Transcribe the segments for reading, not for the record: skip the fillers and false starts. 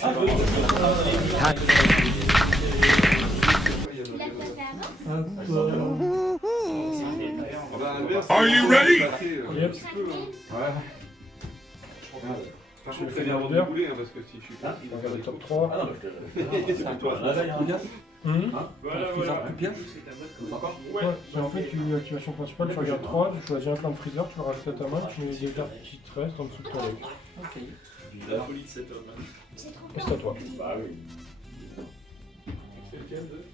Are you ready? Yep. Ouais. Par contre, très bien avant de bouler, parce que si je suis pas, Il va faire le top 3. Ah non, mais c'est pour toi. Voilà. Ouais, mais en tu activation principale, tu regardes 3, tu choisis un plan de freezer, tu le rajoutes à ta main, tu mets les cartes qui te restent en dessous de ton deck. Ok. La folie de cet homme. Et c'est à toi. Bah oui. C'est lequel de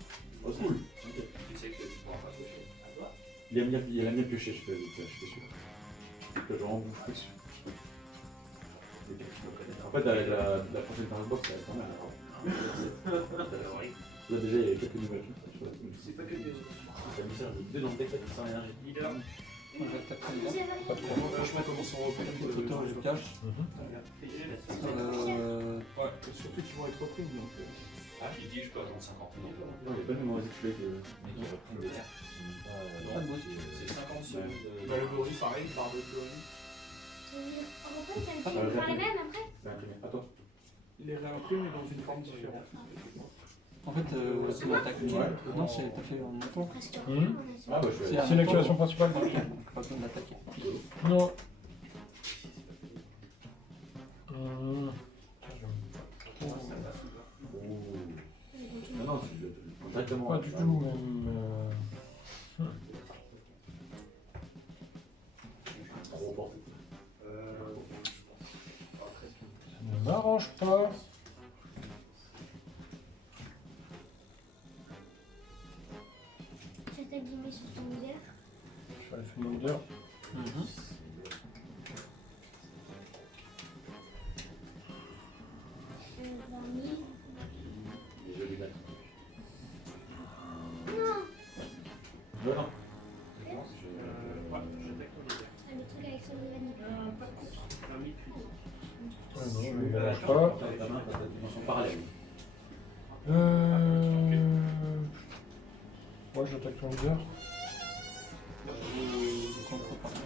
Old school. Tu sais que tu pourras pas toucher. Il aime bien piocher, je suis sûr. Que je rembouffe dessus. En fait, la prochaine Power Box, elle est pas mal. Là, déjà, il y a quelques nouvelles choses. C'est pas que des autres. Ça me sert de deux dans le deck, ça sert à énergie. Leader. J'attaque comme ça. Pas de problème. Franchement, comment son repos Photo, je cache. Ouais, surtout qu'ils vont être repris, donc... Ah, il dit je peux attendre 50 minutes. Non, il n'y a pas de mauvaise exploit que. Pas de boost. C'est 50 secondes. Bah, le gorille, pareil, barre de théorie. On peut faire les mêmes après? Attends. Il les réimprime, mais dans une forme différente. En fait, c'est l'attaque. Non, c'est t'as fait en auto. Ah, bah, je suis C'est l'activation principale. Ok, donc pas besoin d'attaquer. Non. Non, non, directement. Pas du tout, même. Ça ne m'arrange pas. J'attaque 10 000 sur ton leader. Je vais faire mon leader. Non. Le truc avec son leader. Ah non, je ne m'arrange pas. Ta main, ta dimension parallèle. Moi, j'attaque ton leader.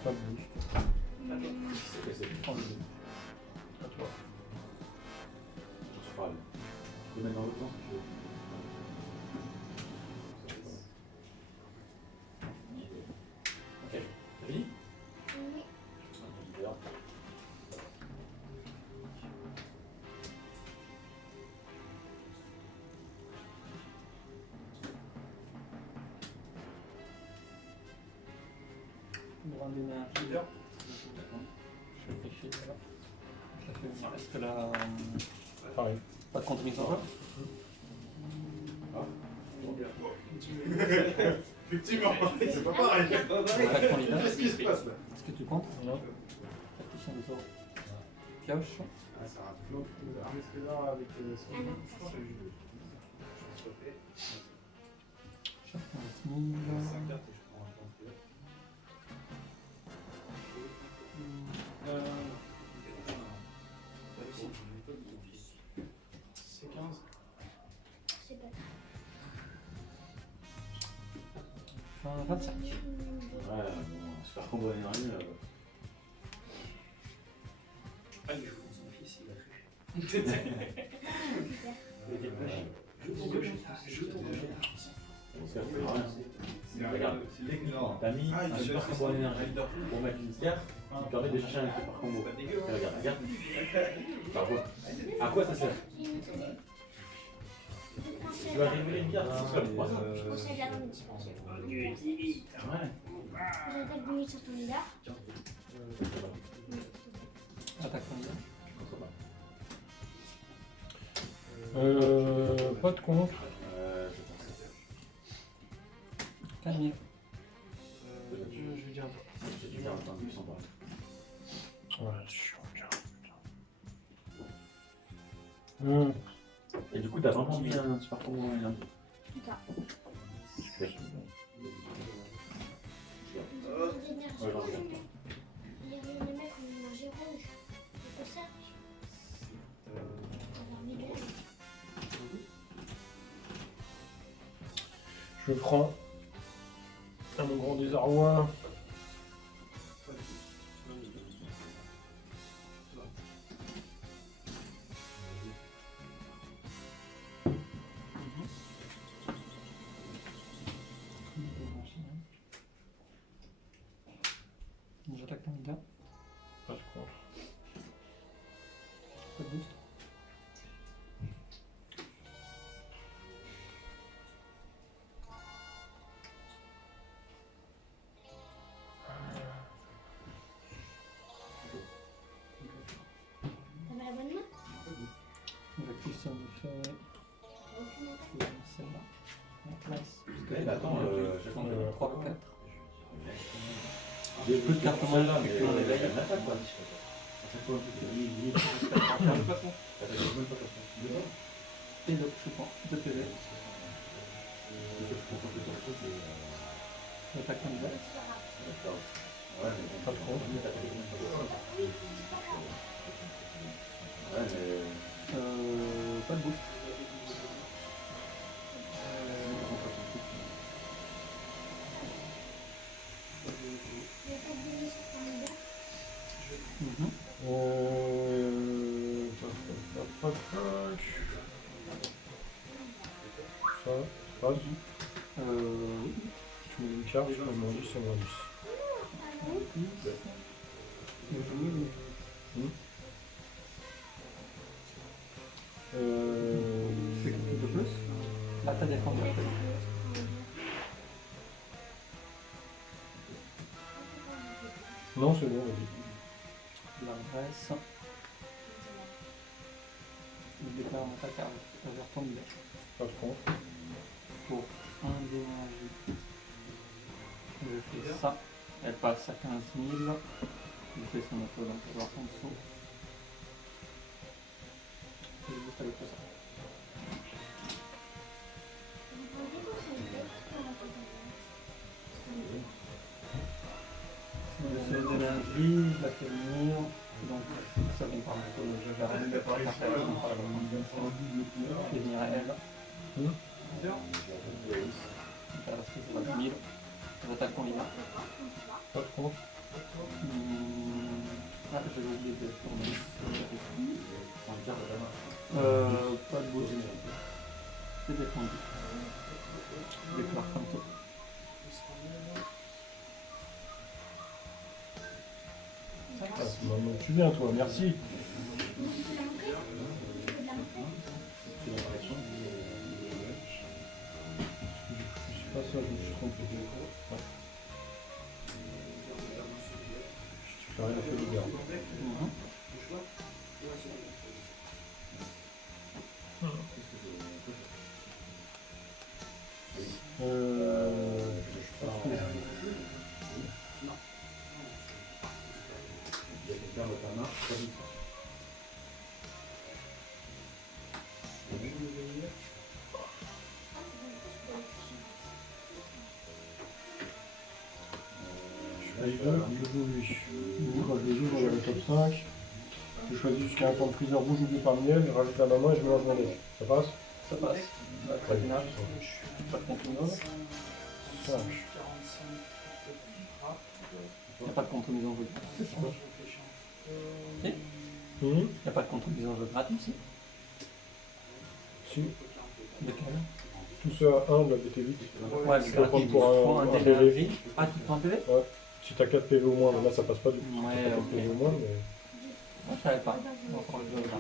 Pas de boost. C'est À toi. parallèle. Tu peux mettre dans l'autre sens si tu veux. Ok, t'as fini? Oui. Droit d'énergie. Je réfléchis alors. Est-ce que là. Pareil. Pas de contre-mission. Effectivement, c'est pas pareil. Qu'est-ce qui se passe là? Est-ce que tu comptes? Non. Tacticien de sort. Pioche. Ah, ça a flot. Armée Sclénar avec son. Ah non. Chaque 15 000. C'est 15. C'est pas 25. Ouais, bon, se faire combo énergie. Ah, il joue contre son fils, il a fait. Je tombe. Ça fait rien. Regarde, t'as mis un super combo en énergie pour mettre une carte qui permet de chercher un effet par combo. Et regarde. À quoi ça sert? Tu vas révéler une carte, c'est quoi le poison? Je pensais à la même dimension. Ouais. J'attaque 10 000 sur ton leader. Attaque combien? Pas de contre. Je pense. 4 000. Je vais dire un peu. J'ai dû faire un temps de 800 balles. Ouais, chiant, tiens. Et du coup, t'as vraiment mis un super combo en énergie? D'accord. Super. Il y avait des mecs qui ont mangé rouge. C'est pour ça. Je prends, à mon grand désarroi, J'attaque ton leader. Pas de contre. Pas de boost. T'avais la bonne main? Avec plus ça me fait Aucune attaque. celle-là. Nice. Ouais, bah attends, j'attends J'en ai 3 ou 4. J'ai plus de cartes celle-là, là, mais mais on est elle là. m'attaque quoi. À chaque fois, Et donc je prends 2 PV. J'attaque ton leader. Ouais, mais Pas de contre. Ouais, mais. Pas de boost. Il y a pas de bonus sur ton leader. Mhm. Tac. Ça, passe. Oui. Je mets une carte, je peux moins 10, c'est moins 10. C'est quelque chose de plus. Là, t'as défendu après. Non, c'est bon, vas-y. L'adresse. Je déclare une attaque vers ton leader. Pas de contre. Pour 1 d'énergie. Je fais ça. Elle passe à 15 000. Je fais son auto donc je vais voir en dessous. Je vais juste aller pour ça. Je fais d'énergie, je la fais venir. Donc ça vient par je vais rien mettre par la carte. Je vais venir à elle. Ça reste 20 000. J'attaque ton leader. Pas de contre. Ah, j'avais oublié de tourner. Pas de boost. C'est défendu. Je déclare comme ça. Ah, maman, tu viens toi, merci. C'est l'impression. Je suis pas sûr, je me suis trompé. Ouais. Je fais rien à faire les gars. Je pense que Il y a quelqu'un dans ta main, pas du tout. je joue lui. Quand je joue, dans le top 5. Je choisis jusqu'à un temps de freezer rouge oublié par miel, je rajoute à ma main et je mélange mon deck. Ça passe? Ça passe. La traquenage. Pas de contre-mise. 5. Il n'y a pas de contre-mise en jeu. Il n'y a pas de contre-mise en jeu gratuit, si. Si. Lequel? Tout ça à 1 de la BT8. Ouais, le Je peux gratuit, prendre il pour faut un un PV. d'énergie. Ah, tu prends un PV? Ouais. Si t'as 4 PV au moins, là ça passe pas du tout. Si Ouais, t'as 4 ok. PV au moins, mais. Moi, je savais pas. On va prendre le jeu là.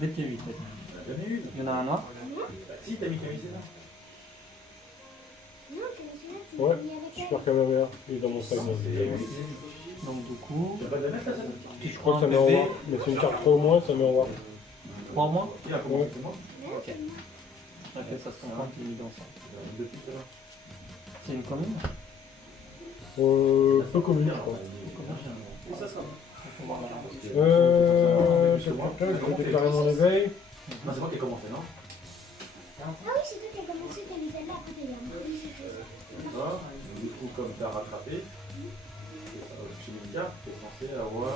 BT8. J'en ai une. Il y en a un noir. Bah, si, t'as mis Camille là. Non, c'est Ouais, super caméra, il est dans mon sac. Donc, du coup, Tu vas pas de la mettre là, ça? Je crois que ça met en war, mais c'est une carte 3 au moins, ça met en war. 3 mois. Il a commencé, c'est moi. Ok. Ok, ça se comprend qu'il est mis dans ça. Depuis tout à l'heure. C'est une commune? Peu commune, je crois. Ça sera. Faut voir la- Je vais déclarer mon éveil. Non, c'est moi qui ai commencé, non? Ah oui, c'est toi qui as commencé, t'as mis celle-là, après t'as eu un peu D'accord. Du coup, comme tu as rattrapé, chez Mika, tu es censé avoir.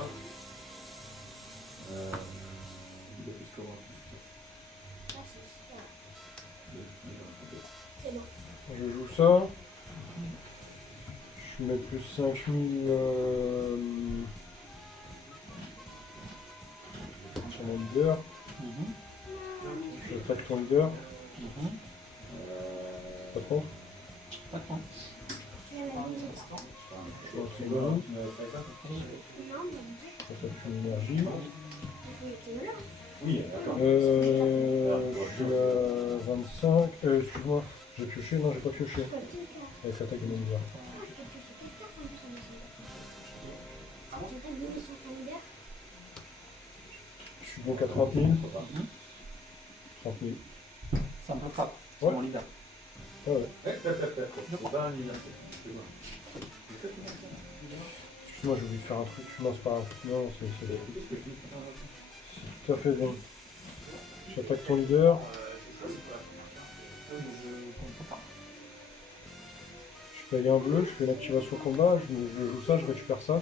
De plus que moi. C'est bon. Je joue ça. Je mets plus 5000 sur mon leader. Je attaque ton leader. Pas de contre. Pas de point. Tu l'as mis. Je lance les ballons. Non, mais Ça fait une énergie. il était là. Oui, d'accord. Je suis à 25. Excuse-moi, j'ai pioché. Non, j'ai pas pioché. Pas le truc, là. Elle s'attaque de mon bizarre. Je suis donc à 30 000. 30 000. Ça me frappe. C'est Ouais. mon leader. Ah ouais. C'est pas un leader. Excuse-moi, j'ai oublié de faire un truc. Non, c'est pas grave. Non, c'est tout à fait bon. J'attaque ton leader. Je comprends pas. Je paye un bleu, je fais l'activation combat, je joue ça, je récupère ça.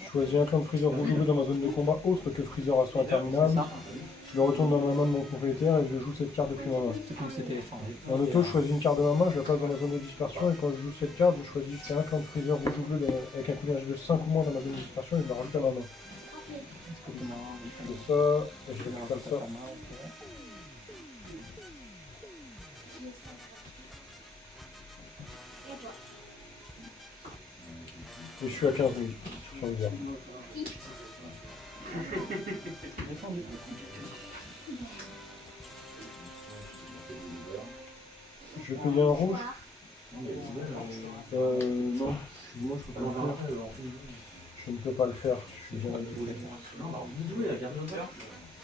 Je choisis un clan de Freezer rouge ou bleu dans ma zone de combat autre que Freezer à soin interminable. Ça, Je le retourne dans ma main de mon propriétaire et je joue cette carte depuis ma main. c'est comme c'était échangé. En auto, je choisis une carte de ma main, je la place dans ma zone de dispersion et quand je joue cette carte, je choisis un clan de Freezer rouge ou bleu avec un coût de 5 ou moins dans ma zone de dispersion et je la rajoute à ma main. Je fais ça, et je récupère ça. Et toi? Et je suis à 15 000, j'ai envie de dire. Je vais payer un rouge. Non, moi je peux pas le faire. Je ne peux pas le faire, je suis jamais doué. Vous jouez la garde de fer?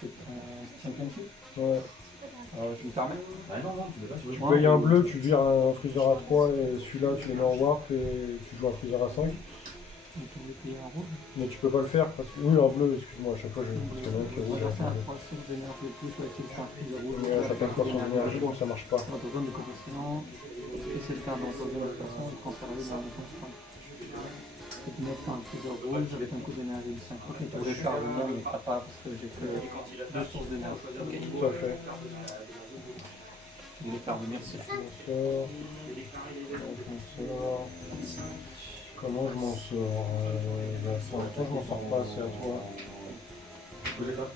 C'est un championship. Ouais. Je me permets. Ah non, non, tu veux pas jouer. Tu payes un bleu, tu vires un Freezer à 3 et celui-là tu le mets en warp et tu joues un Freezer à 5. Donc on veut payer un rouge. Mais tu peux pas le faire parce que. Oui, en bleu, excuse-moi, à chaque fois j'ai une petite semaine qui est On rouge. va faire un 3 sources d'énergie et tout, soit essayer de faire un plus de rouge. Mais ça passe pas sur l'énergie donc ça marche pas. Dans ta zone de compétition, essayer de faire dans ta zone de façon et conserver dans les constants. Et tu mets un plus de rouge avec un coup d'énergie de 5 et tu voulais faire le même mais pas parce que j'ai que 2 sources d'énergie. Tout à fait. Je voulais faire venir ce Comment je m'en sors Vincent, toi je m'en sors pas, c'est à toi. Vous voulez pas?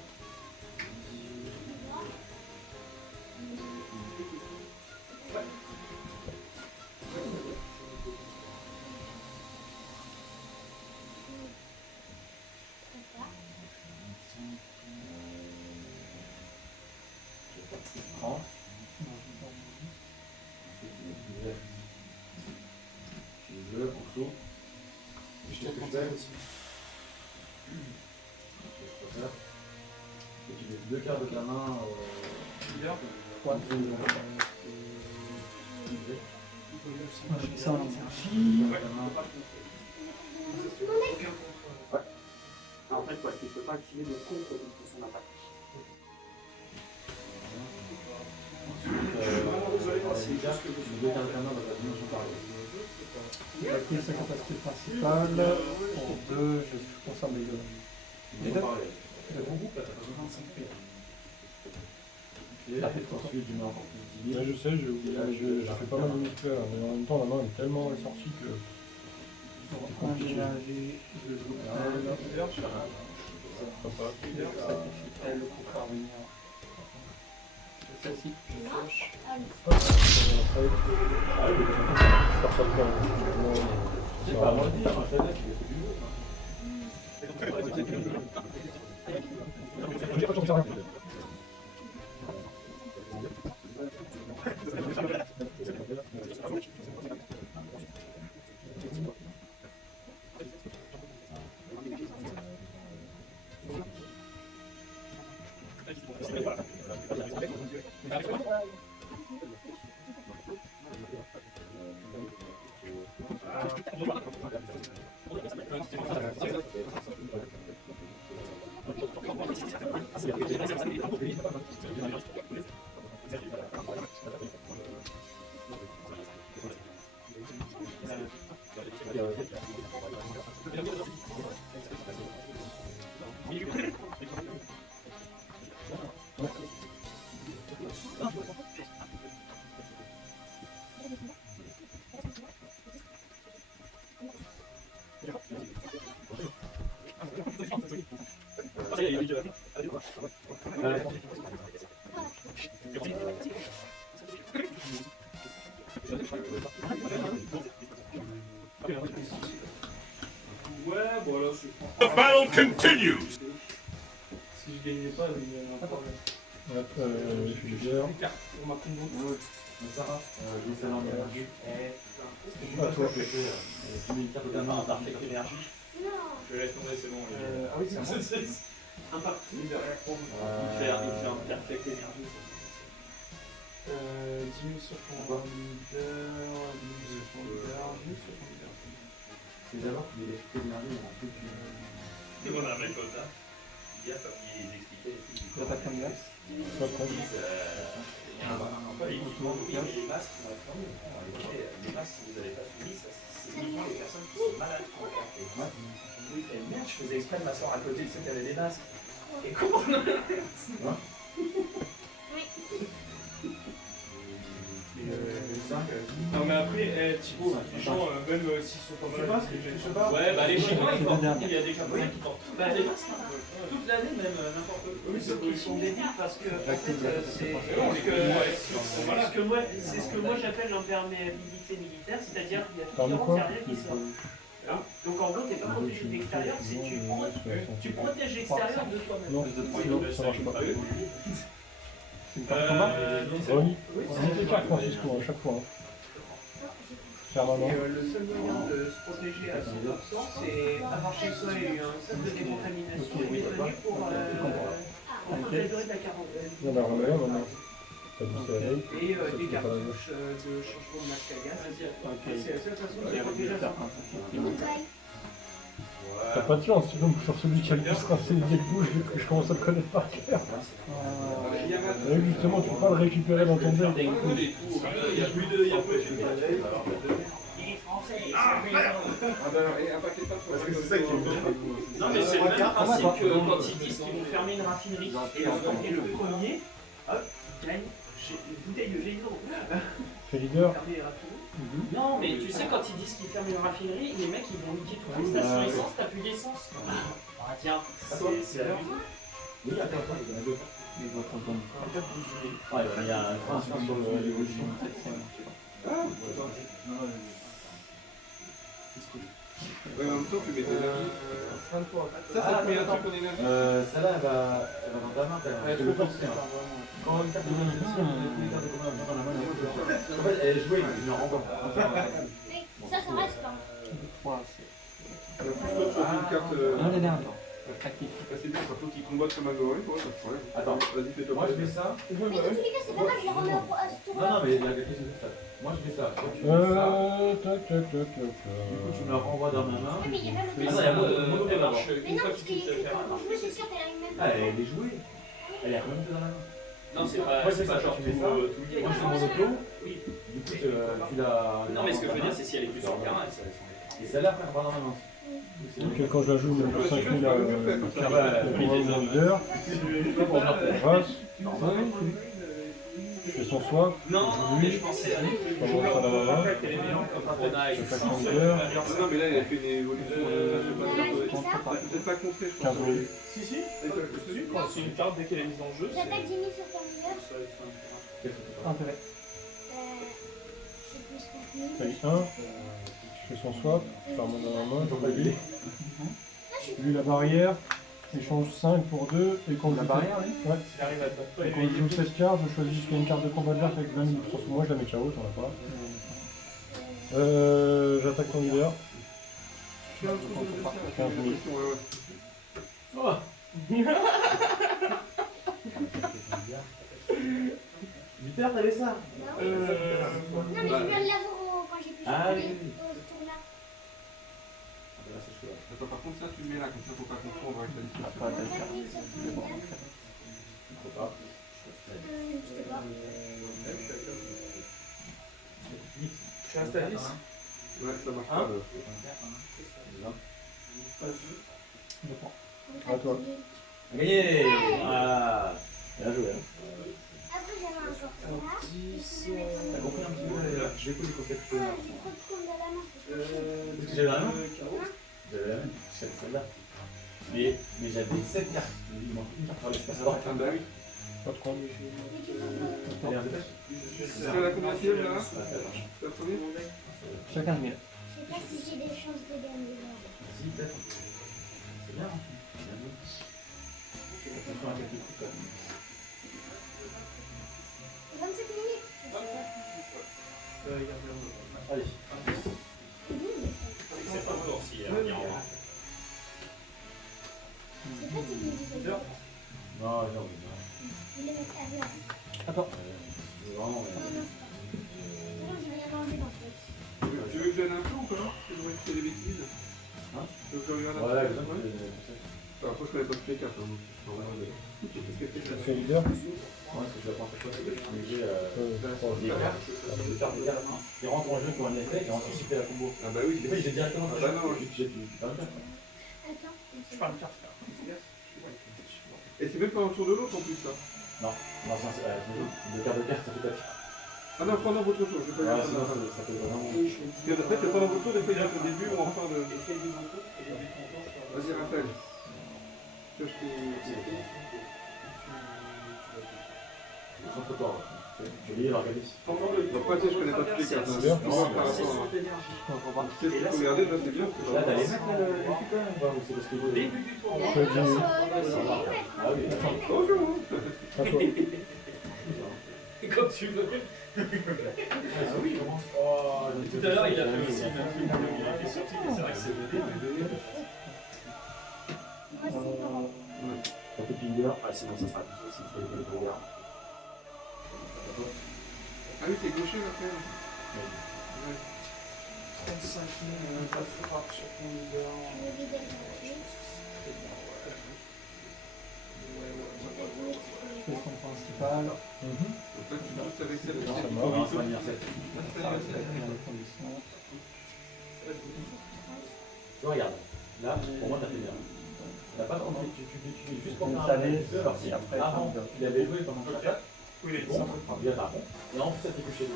Je t'ai compté aussi. Et tu mets 2 cartes de ta main. Moi je fais ça en énergie. En fait, ouais, tu peux pas activer de contre de son attaque. Les cartes, tu mets 2 cartes de ta main dans ta dimension parallèle. J'ai activé sa capacité principale. Pour 2, je conserve les deux. Dimension parallèle. Et ensuite, tu mets encore plus 10 000. Ouais, je sais, j'ai fait pas mal de multiplayer, mais en même temps la main est tellement ressortie que. Un d'énergie, je joue elle. Elle pour faire venir. Celle-ci. C'est pas moi de dire, un Chanel, il fait du jeu. Ouais, bon là, je prends. The battle continues! Si je gagnais pas, il y a un problème. Figure. Une carte pour ma combo. Sarah, je vais savoir l'énergie. À toi. Tu mets une carte de ta main à Perfect Énergie. Non. Je laisse tomber, c'est bon. Ah oui, c'est bon. Un parti derrière pour vous. Il fait un Perfect Énergie. 10 000 sur ton leader, 10 000 sur ton leader, 10 000 sur ton leader. C'est d'abord qu'il est énergie, en fait. On a un mec comme ça. Il a pas oublié les expliquer. J'attaque comme gars. Pas de compte. Les masques, les masques, si vous n'avez pas suivi, c'est uniquement les personnes qui sont malades qui ont regardé. Oui, et merde, je faisais exprès de m'asseoir à côté de ceux qui avaient des masques. Et comment Non mais après, Thibaut, les gens, même s'ils sont pas malades, ouais, bah les Chinois, ils portent, il y a des Japonais qui portent des masques. Toute l'année, même n'importe où. Oui, sauf qu'ils sont débiles parce que, en fait, c'est ce que moi j'appelle l'imperméabilité militaire, c'est-à-dire qu'il y a tout qui rentre, il n'y a rien qui sort. Donc en gros, tu n'es pas protégé de l'extérieur, c'est tu protèges l'extérieur de toi-même. Non, ça marche pas. C'est une carte combat. Ronnie, c'est tes cartes, Francisco, à chaque fois. Permanent. Le seul moyen de se protéger à 100%, c'est avoir chez soi un sac de décontamination et des tenues pour faire la durée de la quarantaine. Il y en a un maintenant. T'as dit c'est la veille. Et des cartouches de changement de masque à gaz. C'est la seule façon de se protéger à 100%. T'as pas de chance, sinon sur celui qui a le plus rincé les vieilles bouches, vu que je commence à le connaître par cœur. Et justement, tu peux pas le récupérer dans ton deck. il y a plus de. Parce que c'est ça qui est Non mais c'est le même principe que quand ils disent qu'ils vont fermer une raffinerie et le premier, hop, gagne une bouteille de génie. Fais leader. Fermer les raffineries. Non mais tu sais quand ils disent qu'ils ferment une raffinerie, les mecs ils vont niquer toutes les stations essence, t'as plus d'essence. Ah tiens, c'est la musique. Oui, attends, il y en a deux. Il y a un train sur l'évolution. Ouais, en même temps, tu mets de l'énergie. Ça, ça te met un truc en énergie. Celle-là, elle va dans ta main, tu le forcer. Quand une carte de main, tous les cartes de combat dans la main, en fait, elle est jouée, tu me la renvoies. Mais ça reste pas. Alors, toi, tu as une carte. Non, l'énergie. Actif. C'est bien, surtout qu'il combat comme un gorille. Ouais, Attends, vas-y, fais-toi. moi je fais ça. Mais dans tous les cas, c'est pas grave, je les remets à ce tour. Non, mais il y a quelque chose de ça. Moi je fais ça. Toi, tu fais ça. Du coup, tu me la renvoies dans ma main. Oui, mais il y a même Mais non, il y a mono Mais non, parce qu'il y a écrit quand je veux, c'est sûr qu'elle arrive même Ah, pas. elle est jouée. Elle est remontée dans la main. Non, c'est pas. Moi, c'est ça, genre, tu fais ça. Moi, je fais mon auto. Oui. Du coup, tu la. Non, mais ce que je veux dire, c'est si elle est plus sur le terrain, ça laisse. Et celle-là, après, elle va dans ma main. Ok, quand je la joue, il me met 5000 à mon leader. Race. Je fais son swap. Non, mais je pensais à lui. Je commence à la main. Elle est meilleure comme Brona et Je fais son leader. Non, mais là, il a fait une évolution. Peut-être pas contré, je 15 pense. 000. Si, c'est une carte dès qu'elle est mise en jeu. J'attaque 10 000 sur ton leader. Intérêt. J'ai plus 5 000. Taille 1. Je fais son swap. Je pars mon dans la main. Je lui. Lui, la barrière. Échange 5 pour 2. Et quand La barrière, oui. Ouais. Il arrive à te Et quand je joue 16 cartes, je choisis jusqu'à une carte de combat verte avec 20 000. Parce que moi, je la mets KO, t'en as pas. J'attaque ton leader. 15 000. Oh. Luther, t'avais ça. Non, mais je viens de l'avoir quand j'ai pu Ah jouer oui. au tour-là. Par contre, ça, tu le mets là, comme ça, faut pas confondre avec la distance. Pas de 5 000 sur ton leader. Je sais pas. Je suis installé. Ouais, ça marche pas. À toi. Gagné. Ah. Bien joué. Hein. Après, j'avais encore ça. T'as compris un petit peu j'ai écouté le concept. Ah, j'ai trop de comptes à la main. Parce que j'avais la main. J'avais la même, j'avais celle-là. Mais j'avais 7 cartes. Il manque une carte pour l'espace droit. Ah bah oui. Pas de compte. Mais tu peux pas. T'as l'air de tâche. C'est la combative là? Ah, ça marche. C'est la première? Chacun le mien. Je sais pas si j'ai des chances de gagner. Là. Si, peut-être. C'est bien. Bien vu. On peut faire un quelques coups quand même. 25 minutes. Allez. C'est pas fort si il y a un rang. C'est pas si vous Non, non, non. Il est mettre à l'heure. Attends. Vraiment, Non, non, c'est pas. Non, j'ai rien enlevé dans ce truc. Tu veux que j'aille un peu ou pas? Je vais écouter les bêtises. Hein? Tu veux que je regarde un peu? ouais, Après, je connais pas toutes les cartes. Hein. Qu'est-ce que Tu c'est fais leader. Moi, ce que je vais prendre, c'est quoi? C'est que je vais des cartes. Je vais faire des cartes qui rentrent en jeu pour un effet et ensuite je fais la combo. Ah bah oui, Des fois, j'ai directement. Ah bah non, j'ai pas le faire. Attends. Je parle de carte. Et c'est même pas en tour de l'autre en plus, ça. Non, c'est de carte de carte, ça fait 4. Ah non, pendant votre tour, je vais pas Ouais, dire sinon, ça. ça fait vraiment. Parce qu'en fait, pendant votre tour, des fois, il y a au début ou en fin de. Vas-y, Raphaël. Cherche tes. Contre toi, je lis l'organisme. Donc, moi, tu sais, je connais pas toutes les cartes. C'est bien. Non, par rapport à. Tu sais ce qu'il faut regarder, là, c'est bien. Là, t'as les mecs, là, le cul quand même, ou c'est parce que vous. Début du tour. Je te dis. Ah oui, d'accord. Bonjour. À toi. Comme tu veux. Ah oui, comment? Tout à l'heure, il a fait aussi un truc. Il a fait sortir, c'est vrai que c'est donné. Ça fait pile Ah, sinon, ça sera difficile si tu fais le pouvoir. Ah oui, t'es gaucher, Raphaël. 35 000 pas frappe sur ton leader. Je vais vider le gratuit. Je fais son principal. Donc là, tu bosses avec celle de Ça On marche. va se manière 7. Dans les conditions. Tu regardes, là, pour moi, t'as fait bien. T'as pas compris, tu juste pour Une faire salée, alors si après, avant, ça me il avait joué pendant chaque attaque, Oui, il est bon, bien par contre, et en fait, ça fait coucher.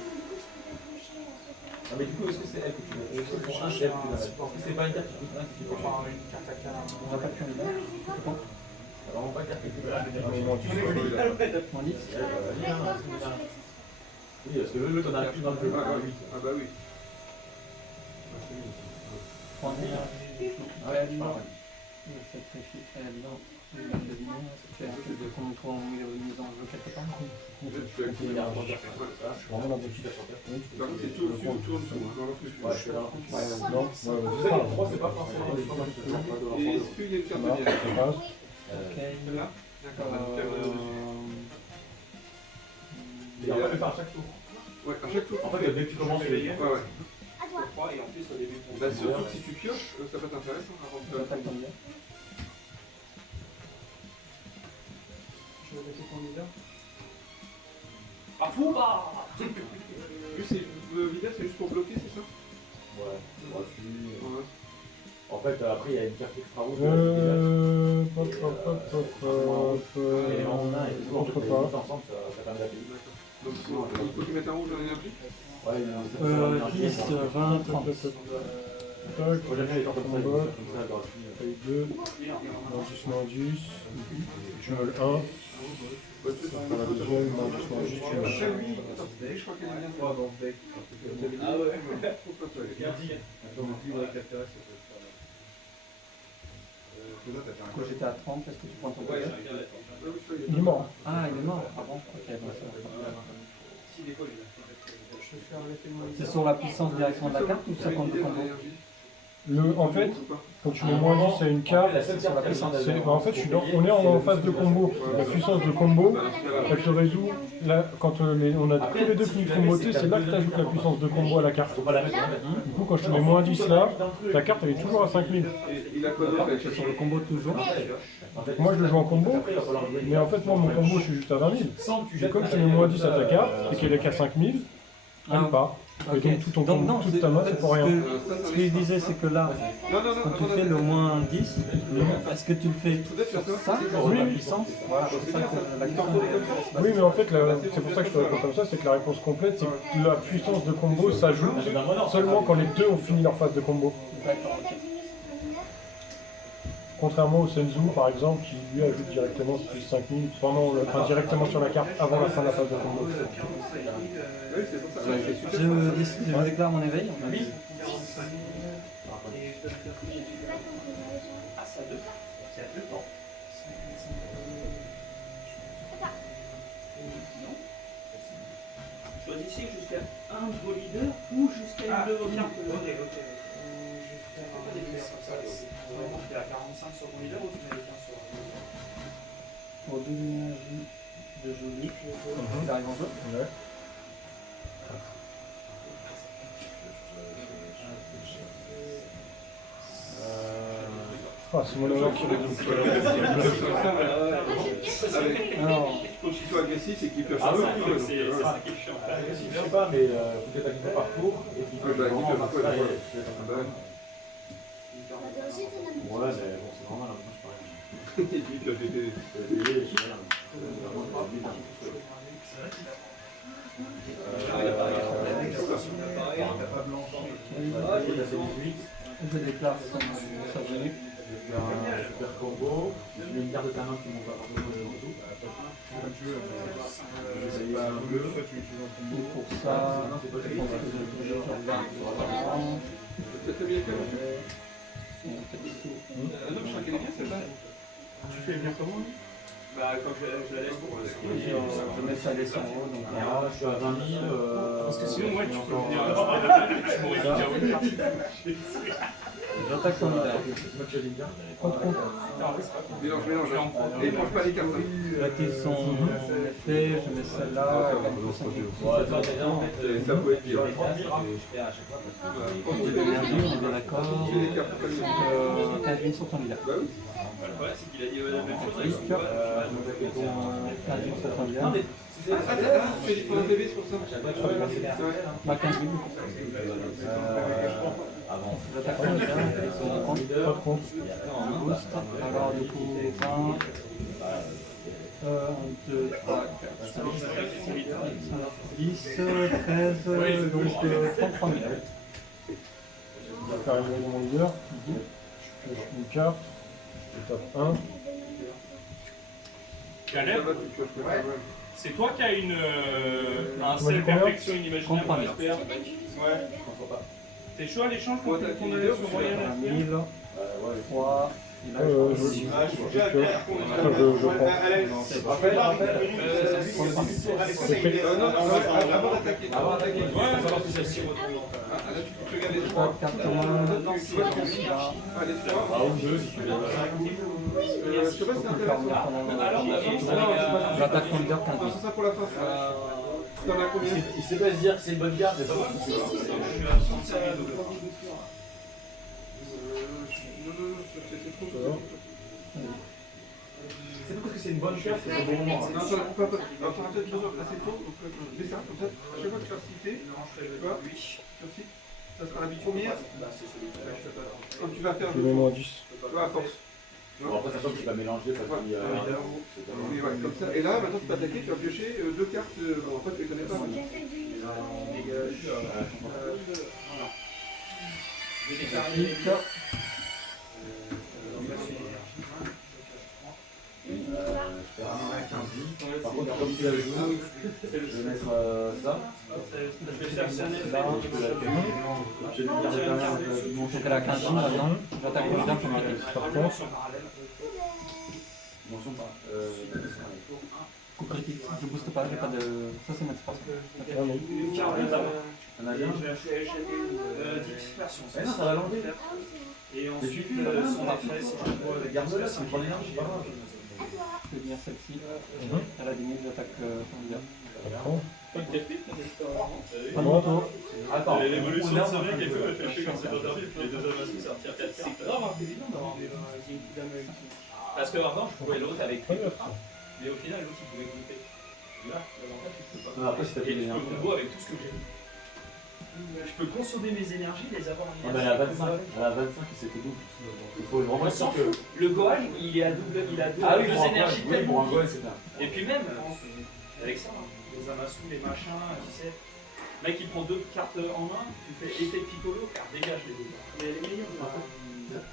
Non, mais du coup, est-ce que c'est elle que tu veux? Est-ce que pour un, c'est elle que tu veux? Est-ce que c'est pas une carte qui coûte un qui coûte Enfin, une carte à cartes. On n'a pas de leader. C'est bon. C'est vraiment pas une carte qui coûte un. Mon 10. Oui, parce que le t'en as plus dans le jeu. Ah bah oui. Point d'énergie. Ouais, je parle. Le sacrifice réellement. C'est un peu de contrôle en mise en jeu quelque part. Je suis actif. Il y a un bon carte. Là, je suis vraiment dans le dessus de la carte. Par contre, c'est tout au-dessus ou tout en dessous. Dans le plus. Ouais, je suis là. Non, Tu sais, les 3, c'est pas forcément des points de Et est-ce qu'il y a une carte de ça bière? passe. Ok. Là. D'accord, on a une carte dessus. Et on va le faire à chaque tour. Ouais, à chaque tour. En fait, dès que tu commences, tu les Ouais, ouais. À toi. Et en plus, au début, ton Bah, surtout que si tu pioches, ça peut être intéressant avant de faire J'attaque ton leader. Je vais attaquer ton leader. Ah, Fouba. Lui, c'est le vidéo, c'est juste pour bloquer, c'est ça? Ouais, moi je suis. Ouais. En fait, après, il y a une carte extra rouge. Pop, pop, pop, pop, pop. Et en main, et toujours Entre les pas. huit ensemble, ça permet d'appuyer. Donc, il faut qu'il mette un rouge en énergie. Ouais, 10, 20, 30. Tac, Faut jamais les faire comme ça, combat. comme ça, gratuit. Taille 2, élargissement 10, tu veux le 1, Ouais, tu sais, pour la deuxième, élargissement 10, tu veux le 1. après, lui, attends, lui, je crois qu'il est bien. Ah ouais. Pourquoi pas, Bien dit. Quand j'étais à 30, est-ce que tu prends ton Ouais, leader? j'arrive bien à la Ouais, oui, je crois qu'il Il est mort. Ah, il est mort. Ah bon? Ok, bon, ça va. Si des fois, il a fait. Je vais faire l'effet de mon C'est sur la puissance directement de la carte ou ça compte de combo? En fait, quand tu mets moins 10 à une carte, La seule carte en fait, on est en phase de combo. La puissance de combo, elle se résout là, quand on a tous les deux fini de comboter, c'est là que tu ajoutes la puissance de combo à la carte. Faut pas la mettre. Du coup, quand je te mets moins 10 là, ta carte elle est toujours à 5000. Il a quoi d'autre avec C'est sur le combo toujours. En fait, Moi je le joue en combo, après, il va falloir jouer. mais en fait, moi mon combo je suis juste à 20 000. Sans que tu Et jettes comme ta tu mets moins 10 à ta carte euh, et qu'elle est qu'à 5000, elle part. Et Ok. donc tout ton Donc, combo, non, toute ta main, c'est pour rien. Ce que je disais, c'est que là, Non, non, non, quand tu fais le moins 10, est-ce que tu le fais ça Oui, la oui. puissance? Voilà, c'est ça que la question. Oui, mais en fait, c'est pour ça que je te réponds comme ça, c'est que la réponse complète, c'est que la puissance de combo s'ajoute seulement quand les deux ont fini leur phase de combo. D'accord, ok. Contrairement au Senzu par exemple, qui lui ajoute directement ce plus 5000 directement sur la carte avant la fin de la phase de combo. Oui, c'est pour ça. Ouais, c'est super. Je déclare mon éveil. Oui. Ah, ça deux. C'est à deux temps. Choisissez jusqu'à un de vos leaders ou jusqu'à une de vos cartes. Ok. Pourquoi des leaders comme ça? Vraiment, tu es à 45 sur ton leader ou tu mets les 15 sur ton leader? Pour 2 énergies de joli. Il arrive en jeu. Ouais. Ah, c'est mon honneur sur les autres. Alors, il faut qu'il soit agressif et qu'il pioche Ah oui, un peu. c'est ça qui est chiant. Je sais pas, mais faut que tu attaques par tour et puis que je bah, rends il ma peut- ça, ouais. et je fais Ah comme bah, ça. Ouais, Ouais, mais bon, c'est normal, moi je parle. et puis il pioche des PV. Je déclare sa venue. Super combo, je mets une carte de ta main qui monte pas forcément en dessous. Et pour ça, je pense que je regarde sur l'avant. T'as bien fait, monsieur Et un petit tour. Non, je crois qu'elle est bien celle-là. Tu fais venir comment? Bah, quand je la laisse pour. Je mets ça laisse en haut. Donc, Alors là, je suis à 20 000. Parce que sinon, moi, tu peux venir. Tu m'aurais dit j'attaque ton leader. C'est moi qui choisis une carte. Mélange. Et il mange pas les cartes. J'active son effet, je mets celle-là. Ouais, ça, c'est bien en fait. Ça peut être bien. Je fais à chaque fois parce que. On est bien d'accord. Tu fais les cartes pour pas les 15 000 sur ton leader. Bah oui. Le problème, c'est qu'il a dit la même chose. Risque. 15 000 sur ton leader. Tu fais des points de PV, c'est pour ça. Ma 15 000. J'attaque ton leader. Pas de compte. Boost. Alors du coup, 20. 1, 2, 3, 4, 5, 6, 7, 8, 10, 13, donc 33 000. Je vais faire arriver mon leader. Je pioche une carte. Je tape 1. Caleb, Ça va, tu pioches quand même. c'est toi qui as un dit sel combien perfection inimaginable Comprends. à SPR. Ouais. T'es chaud à l'échange pour Ouais, t'as ton une avis idée, sur tu moyen Un SPR? 1000, 3. Je pioche. Non, avant d'attaquer. Ouais, alors que ça se tire Là, tu regardes les 3, trois. 4, Tu vois que les 3. Ah, ou deux si tu veux. Je sais pas si c'est intéressant. j'attaque ton leader 15 Non, c'est ça pour la fin. T'en as combien? Il sait pas se dire que c'est une bonne carte, mais c'est pas. C'est trop. C'est pas parce que c'est une bonne carte que c'est un bon moment. Non, t'en as peut-être besoin assez tôt, donc je fais ça, comme ça, à chaque fois que tu vas citer, tu vois, sur site, ça sera l'habitude. Quand tu vas faire Je mets moins 10. tu vois, à force. Bon, après, ça tombe, tu vas mélanger parce qu'il y a. Oui, ouais, comme ça. Et là, maintenant, tu peux attaquer, tu vas piocher deux cartes. Bon, en fait, tu les connais pas. Par contre, comme tu la joues, je vais mettre ça. Je vais faire sonner. Je vais dire la dernière dimanche. J'étais à 15 maintenant, j'attaque ton leader pour m'attaquer. Par contre, Dimension pas. Coup critique, je booste pas, j'ai pas de. Ça c'est notre force. On a bien. Eh non, ça va l'enlever. Et ensuite, son effet, c'est que garde-la, c'est une grande énergie, pas grave. Je vais venir celle-ci. Elle a 10 000, j'attaque ton leader. Pas de moto. Attends, l'évolution de ce mec et tout, elle fait chier quand c'est pas tarif. Les deux amassos, ça retire 4 cartes. C'est grave, hein, c'est évident d'avoir des. Parce que avant, je pouvais l'autre avec lui. Mais au final, l'autre, il pouvait couper. Là, l'avantage, c'est que je peux pas. après, c'est Et je peux combo avec tout ce que j'ai. Je peux consommer mes énergies, les avoir en on est à 25. Elle a 25 et c'est tout double. Il faut vraiment On s'en fout. Le Goal, il est à double, il a Ah oui, deux pour un énergies Goal, oui, pour tellement un Goal, vite. c'est ça. Et puis même, avec ça, hein, les Amasu, les machins, tu sais. Le mec, il prend deux cartes en main, tu fais effet piccolo, car dégage les deux. Mais elle est meilleure, en fait.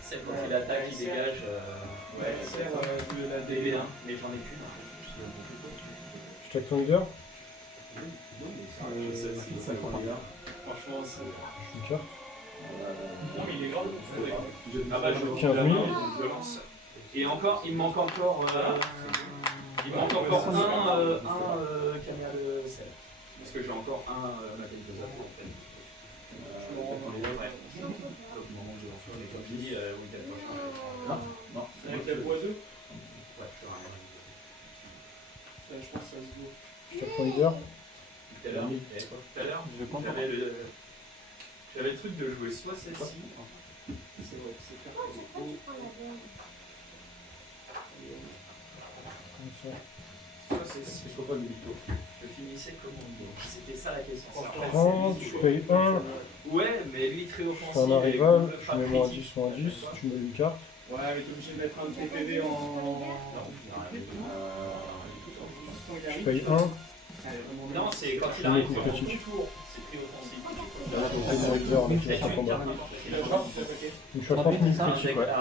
C'est quand il a l'attaque qui dégage. Ouais, C'est de la DB1, mais j'en ai qu'une. Je check ton leader. Franchement, c'est. Une carte. Non, mais il est grave. Ah bah, je 15 000. violence. Et encore, il me manque encore. Il me manque encore un Camia de sel. Parce que j'ai encore un Matel de Zap en fait. Mais comme je dis, week-end prochain. Non, non. Avec la boiseuse. Ouais, je ferai rien. Je pense que ça se vaut. Je check ton leader. Tout à l'heure, j'avais le truc de jouer soit celle-ci. C'est vrai, c'est clair. Pourquoi tu prends la bonne? Soit celle-ci. Je comprends le mytho. Je finissais commando. C'était ça la question. 30, je paye 1. Ouais, mais lui très Je offensif. fais un arrival. Je mets moins 10, moins 10. Tu mets une carte. Ouais, mais t'es obligé de mettre un TPD en. Je paye 1. Non, c'est quand il Je arrive mets au petit. bout du tour. C'est très offensif. Avec mon leader avec les 5 combats. Donc je suis à 30 000 critiques, ouais. Un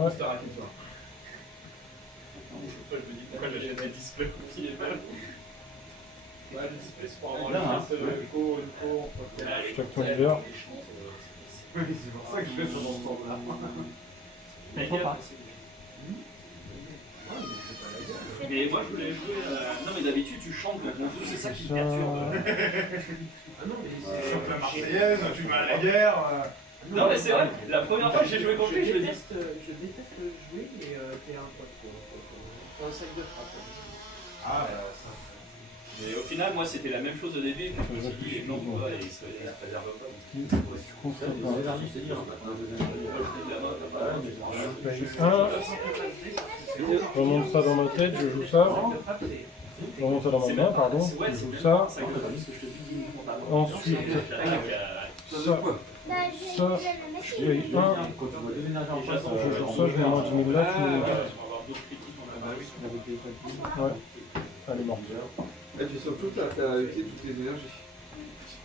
booster rapide, toi. Je me dis pourquoi j'achète des displays au pied et mal. Ouais, le display, c'est pour avoir Bien, le hein. le co. Je check ton leader. Oui, c'est pour ça que je fais sur mon temps là. Pourquoi pas? Mais moi je voulais jouer. Non, mais d'habitude tu chantes le bon c'est ça qui me Ça. perturbe. Tu chantes la Marseillaise, tu vas à la guerre. Non, mais c'est vrai, la première fois que j'ai joué contre lui, je le dis. Je déteste jouer, mais t'es un pote. Un sac de frappe. Ah, ça. Mais au final, moi c'était la même chose au début. Quand je me suis dit non, et il se préserve pas. C'est l'énergie, c'est dire. Je paye 1. Je remonte ça dans ma tête, je joue ça. Je remonte ça dans ma main, pardon. Je joue ça. Ensuite, ça. Bah, Ça, je paye 1. Je joue ça, je mets moins 10 000 là, tu mets une carte. Ouais. Elle est morte. Et puis surtout, t'as utilisé toutes les énergies.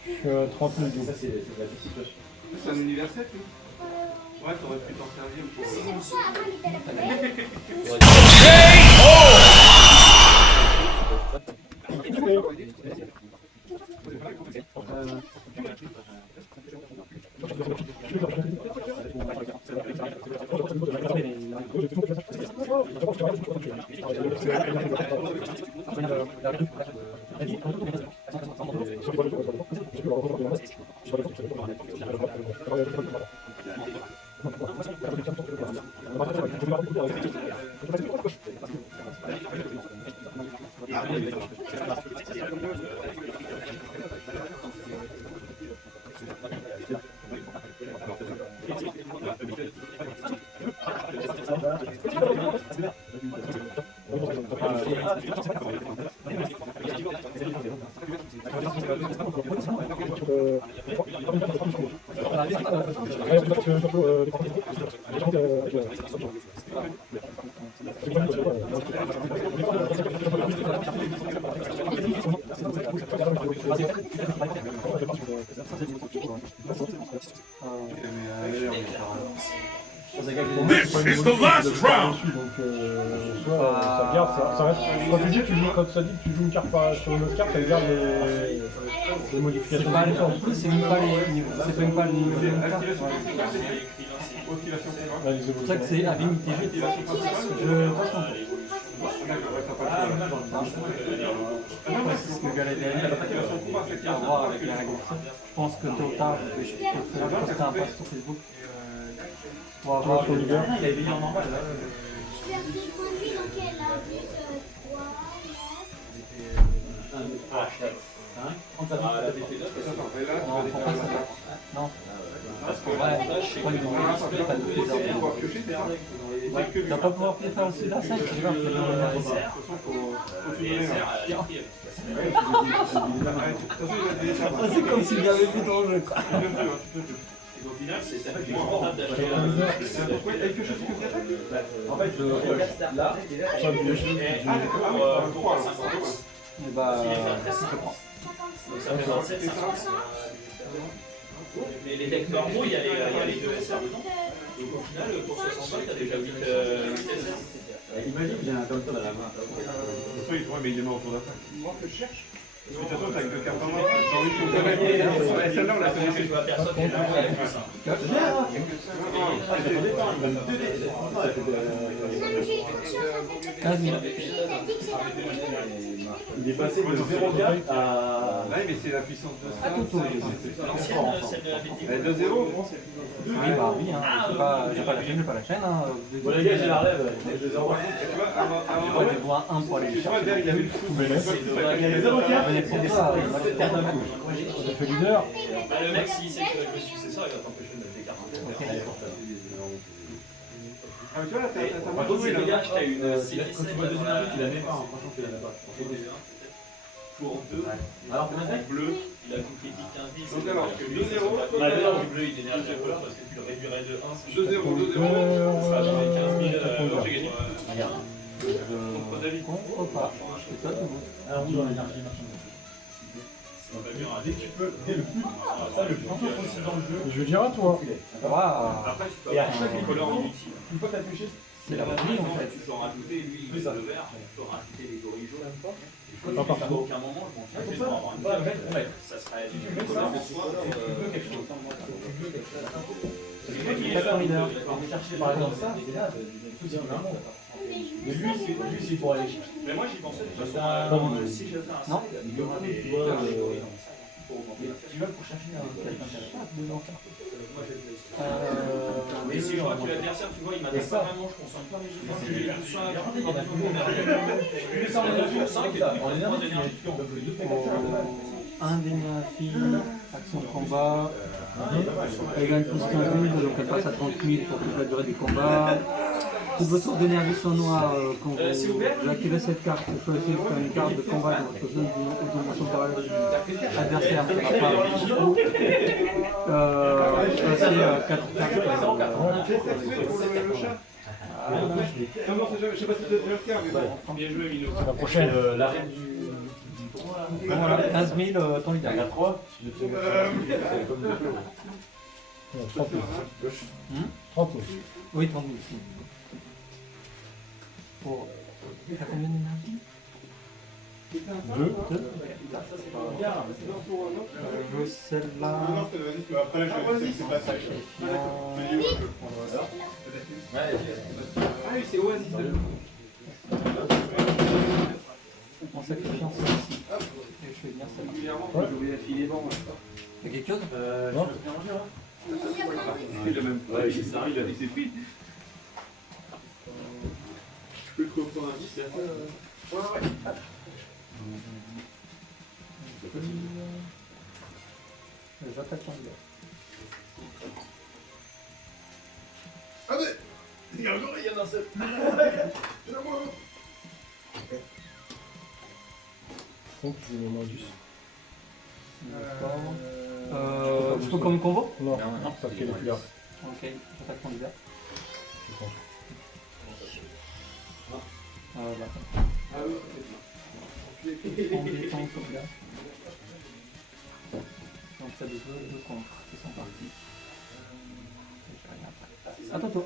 Je suis à 30 000 Ça, c'est la dissipation. C'est un universel, lui. Ouais, t'aurais pu t'en servir pour. C'est comme ça, avant il était à la poubelle. This is the last round. Donc, soit ça garde, ça reste. Quand tu dis, quand ça dit que tu joues une carte sur une autre carte, elle garde les modifications. C'est pas les niveaux, c'est même pas les niveaux, c'est même pas les niveaux de carte. C'est pour ça que c'est limité. Je passe mon tour. Ouais, c'est ce que j'allais dire. À voir avec les règles. Je pense que tôt ou tard, je vais poster un post sur Facebook. Pour avoir ton leader. Il a éveillé en normal. Je perds des points de vie, donc elle a plus 3, 9. 1, 2, 3, 4, 5. On t'a dit que Non, on prend pas ça. Non. Parce que ouais, je crois qu'ils vont récupérer pas tous les heures. Ouais, tu vas pas pouvoir faire aussi là, ça, tu vois, c'est comme s'il y avait plus dans le jeu, quoi. Au final, c'est ça qui est important d'acheter quelque chose que tu attaques. En fait, je regarde là. Ça me dit. pour 50. Et bah, je prends. Donc ça fait 27, 50. Mais les decks normaux, il y a les 2 SR dedans. Donc au final, pour 65, t'as déjà 8 Imagine, j'ai un comme ça dans la main. Il pourrait médialement autour d'attaque. Moi que je cherche. De toute façon, t'as que 80. J'ai envie de gagner. Celle-là, on l'a fait. Je vois personne qui l'a fait plus. Il est passé de 0,4 à. Ouais, mais c'est la puissance de ça. L'ancienne, celle de la BT. 2-0. Oui, bah oui, hein. J'ai pas la chaîne, j'ai pas la chaîne. Hein. Bon, les gars, j'ai la relève. Tu vois, Moi, je vois un pour aller tu vois, derrière, il avait le fou. Il y a les 0,4. Venez pour ça, J'ai fait leader. Bah, le mec, s'il sait que je suis successeur, il va t'empêcher de mettre des cartes. Ah, mais tu vois, là, t'as Par pas contre, joué, c'est là. gars, T'as une quand C17 tu vois deuxième invite, tu la mets pas. Franchement, tu la mets pas. pour 2. Alors, combien Le bleu, il a une critique 15-10. Donc, alors, que 2-0. Bah, d'ailleurs, le bleu, il énergie un peu parce que tu le réduirais de 1. 2-0, 2-0. Ça sera dans les 15 000. J'ai gagné. Regarde. Contre David. contre pas. C'est toi, tout le monde. Alors, on doit l'énergie marchande. Dès que tu peux, dès le plus. Ça, le plus possible dans le jeu. Je veux dire à toi. Waouh. Après, tu peux Et à avoir chaque un collant inutile. Une fois que t'as touché, C'est la batterie en fait. Tu peux en rajouter, lui, il ça. le vert, tu peux rajouter les gorilles jaunes. Pas partout. À aucun moment, je m'en suis fait pour avoir une pas carte. mettre, on met. Ça serait Tu du mets ça, collant en tu soi. veux quelque chose. C'est Il pas est pas leader. leader. Chercher par exemple ça, c'est là, tout est dans le monde. Mais lui, c'est pour aller chercher. Mais moi, j'y pensais déjà. Si je fais un Non. side, il y aura des Tu vois, gorilles dans le side. Pour augmenter la Tu vas pour chercher un quelqu'un qui a pas de nom. Mais si je vois que l'adversaire, tu vois, il m'attaque pas vraiment, je consomme pas mes jeux. Je vais tout ça, je vais Tu mets ça en énergie, 5 et en énergie, tu mets plus de Un d'énergie, action de combat. Elle gagne plus 15 000, donc elle passe à 30 000 pour toute la durée du combat. Toutes vos sources d'énergie sont noires. Quand vous activez cette carte, vous choisissez une carte de combat dans votre zone d'augmentation parallèle adversaire. Ça va pas passer 4 Le chat. Non, je sais pas si tu as le cas, mais bon. bien joué, Mino. La prochaine. La reine du tournoi là. Voilà, 15 000, ton leader. Il y a 3. Je te mets comme deux. 30 000. Gauche. 30 000. Oui, 30 000. Pour. T'as combien d'énergie 2. Je veux celle-là. Après, c'est pas ça. Ah oui, c'est Oasis. En sacrifiant celle-ci. Et je fais bien celle-là. Ouais. Y'a quelque chose Non. Il a même pas. Ouais, ça arrive. Il s'est pris. Je peux te reprendre un 10, c'est un peu. Ouais. J'attaque ton leader. Ah mais il y a encore, il y en a 7. Donc je vais mettre 10. Je peux comme combo Non, parce qu'elle est plus là. Ok, j'attaque ton leader. Bah. Ah oui, On détend sauvegarde. Donc ça deux contre qui sont partis. Et je regarde après. À ton tour.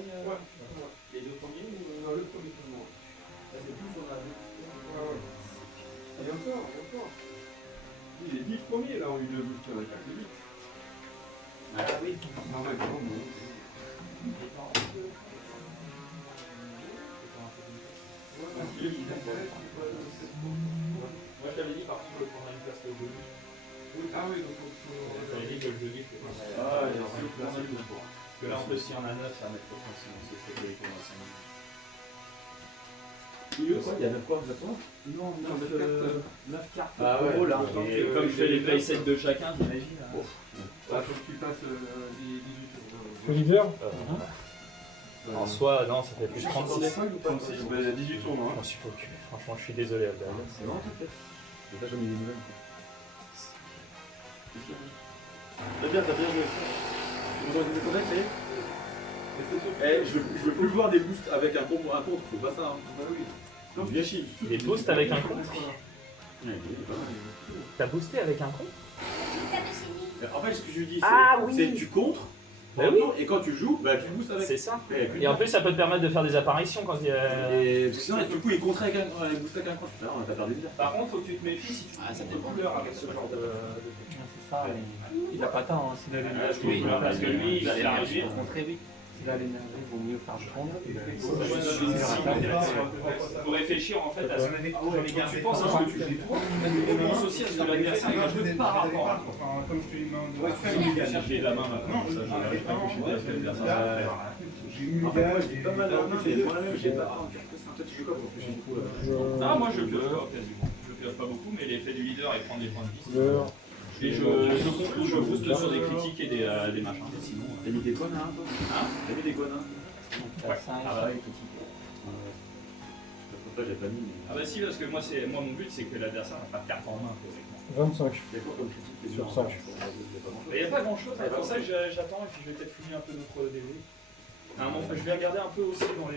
Les deux premiers ou le premier tournoi. Ça c'est plus sur la. Et encore. Les 10 premiers là ont eu le booster avec la vite. Ah oui. Normalement, Moi, je t'avais dit par contre de prendre une place le jeudi. ah oui, donc Je t'avais dit que le jeudi, je peux prendre Ah, il y a une place plein de le jeudi. Parce que là, en plus, si on a 9, ça va mettre trop si on sait ce que les tours à 5 minutes. Il y a 9 quoi exactement? Non, 9 cartes. Ah ouais. Là. Et comme je fais les playsets de chacun, j'imagine. faut que tu fasses 18 tours. Le leader En soi, non, ça fait plus 36. 36, bah, il y a 18 tours, Je m'en suis pas occupé. Franchement, je suis désolé, Abdel. C'est bon, peut-être. J'ai jamais eu des nouvelles. T'as bien joué. Tu nous as combien, ça y est? Eh, je veux plus voir des boosts avec un contre, faut pas ça. Hein. Bah oui. Non, bien chier. Des boosts avec un contre. T'as boosté avec un contre? En fait, ce que je lui dis, Ah c'est oui. tu contres, Bah oui. Et quand tu joues, bah tu boostes avec. C'est ça. Et avec une Et en plus, ça peut te permettre de faire des apparitions quand il y a. Et parce que sinon, du coup, il contrait avec un boost avec un cran. Putain, on a perdu déjà. Par contre, faut que tu te méfies si tu Ah, ça des couleurs avec ce genre de. C'est ça, il a pas tant, hein, s'il a l'énergie. Oui, parce que lui, il va l'énergie. S'il a l'énergie, il vaut mieux faire tourner. Faut réfléchir en fait à ce que tu penses à ce que tu joues toi, tu penses aussi à ce que l'adversaire va jouer par rapport à toi. Comme je te dis, J'ai la main maintenant, ça j'arrive pas à coucher parce que l'adversaire va faire. j'ai eu En fait, moi, j'ai pas mal de mains, mais moi-même, j'ai pas. Peut-être que je cope parce que j'ai beaucoup. Ah, moi je pioche pas quasiment. Je pioche pas beaucoup, mais l'effet du leader est prendre des points de vie. Couleur. Et je booste sur des critiques et des machins. Et sinon. T'as mis des connes, hein, toi? Hein? T'as mis des connes, hein? Ouais. Ah bah oui, critique. Après, j'ai pas mis. Ah bah si, parce que moi mon but c'est que l'adversaire n'a pas de carte en main théoriquement. 25. Il y a quoi comme critique Sur 5. Il n'y a pas grand chose, c'est pour ça que j'attends et puis je vais peut-être fouiller un peu notre DV. Je vais regarder un peu aussi dans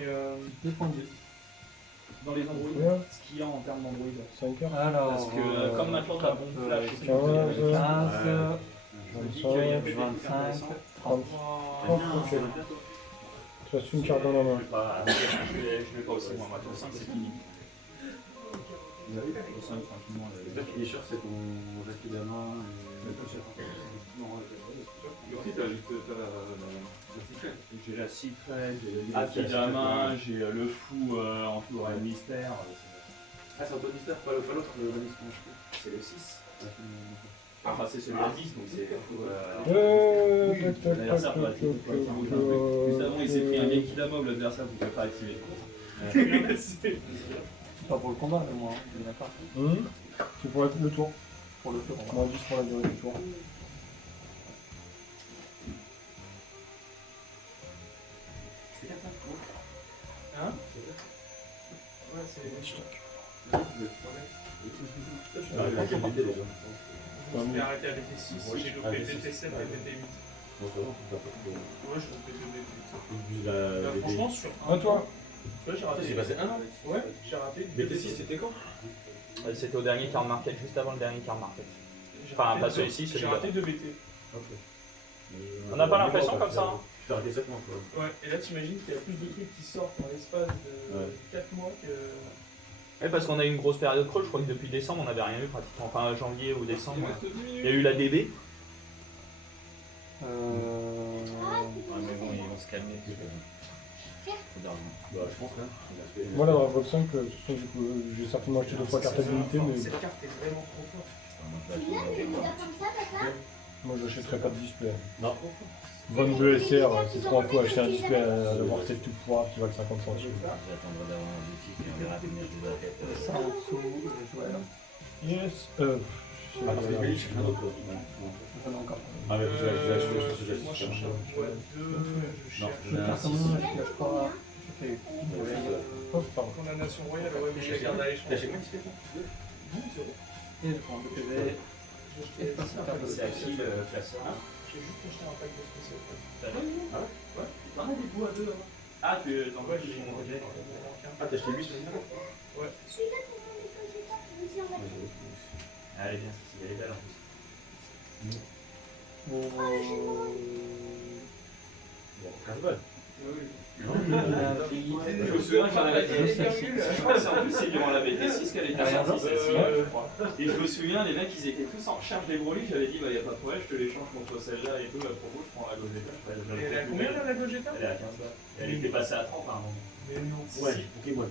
les Android, ce qu'il y a en termes d'Android. 5 heures. Alors, Parce que comme maintenant la bombe flash, 15, 25, 25, 30. 30, ok. Tu as une carte dans la main. je vais pas aussi moi, au 5 c'est fini. Au 5 tranquillement. Le finisher, c'est ton reste de la main. J'ai la secret, j'ai le de la main, j'ai le fou en tour et mystère. Ah, c'est Antoine Mystère, pas l'autre, le Vaniston. C'est le 6. Enfin, c'est celui à 10, donc c'est. L'adversaire peut activer. Juste avant, il s'est pris un Gekidamov, l'adversaire ne pouvait pas activer. c'est pas pour le combat, mais moi, on est d'accord. C'est pour le tour. Pour le tour, Moins 10 pour la durée du tour. Hein? Ouais, c'est. Je me suis arrêté à BT6, j'ai loupé BT7 et BT8. Ouais, je loupé BT8. Franchement, sur un. À toi. Tu vois, j'ai raté. J'ai passé un an. Ouais, j'ai raté. BT6, c'était quand? C'était au dernier car market, juste avant le dernier car market. Enfin, pas celui-ci, J'ai celui-là. raté 2 BT. On n'a pas l'impression comme ça, hein. Tu t'es arrêté 7 mois, quoi. Ouais, et là, t'imagines qu'il y a plus de trucs qui sortent dans l'espace de 4 mois que. Oui, parce qu'on a eu une grosse période creuse, je crois que depuis décembre, on n'avait rien eu pratiquement. Enfin, janvier ou décembre. Il y a eu la DB. Ouais, mais bon, ils vont se calmer. Bah, je pense, hein. Moi, la Dragon 5, j'ai certainement acheté 2-3 cartes d'habilité, mais Cette carte est vraiment trop forte. Tu l'as des leaders comme ça, papa? moi, j'achèterais pas de display. Non. 22 SR, c'est trop un coup acheter un display à devoir tête tout pourra qui valent 50 centimes. J'attendrai d'avoir un boutique et on verra combien je dois faire. Ça en dessous, les joueurs. Yes. Ah, parce que je vais aller chercher un autre, quoi. J'en ai encore. Ah, mais j'ai acheté, Moi, je cherche un. Ouais, 2. Je Non, cherche. j'en ai un Personnellement, je pioche pas. Je fais Hop, pardon. Condamnation royale, ouais, mais je la garde à l'échange. T'as chez moi, tu fais quoi? et je prends le PV. Et je passe la carte de C'est à qui le classeur? Ah. J'ai juste acheté un pack de spécial. Ah ouais? T'en as des bouts à 2 là-bas? Ah, tu t'envoies chez mon projet. Ah, t'as acheté 8 Ouais. Celui-là, pour moi, les cogitables, je me suis en bas. Elle est bien, elle est belle en plus. Bon, 15 balles. Je me souviens que j'en avais fait des calculs. Je crois que c'est en plus c'est durant la BT6 qu'elle était sortie celle-ci, je crois. Et je me souviens, les mecs ils étaient tous en recherche des brolis. J'avais dit, bah y a pas de problème, je te l'échange contre celle-là et tout. À propos, je prends la Gogeta. Elle est à combien là la Gogeta? Elle est à 15 balles. Elle était passée à 30 à un moment. Mais non. Ouais, Pokémon.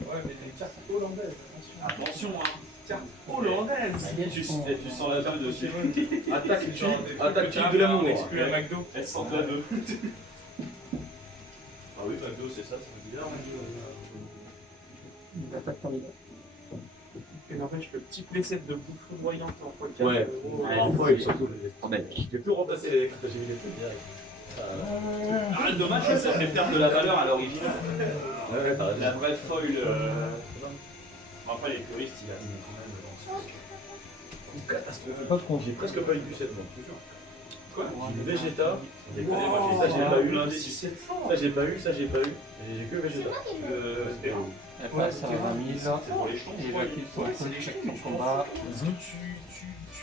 Ouais, mais des cartes hollandaises, attention. Attention, hein. Cartes hollandaises. Tu sens la table dessus. Attaque type de l'amour. Exclu à McDo. Elle sent la 2. Ah oui, McDo, c'est ça, c'est bizarre. Il attaque par les gars. Et n'empêche, le petit playset de bouffe foudroyante en podcast. Ouais, en foil surtout. J'ai tout remplacé les cartes, j'ai mis les feux direct. Ah, le dommage, c'est que ça fait perdre de la valeur à l'original. Ouais, t'as raison. La vraie foil. Bon, après, les puristes, il a mis quand même. Catastrophe. Pas de compte. J'ai presque pas eu du 7 mois, je te jure. Quoi? J'ai eu Vegeta. Wow. Ça, j'ai pas eu. C'est fort. Ça, j'ai pas eu. Ça, j'ai pas eu. Et j'ai que Vegeta. Et après, ça va 20 000. C'est pour les champs. Et j'active son truc, check ton combat. Parce que tu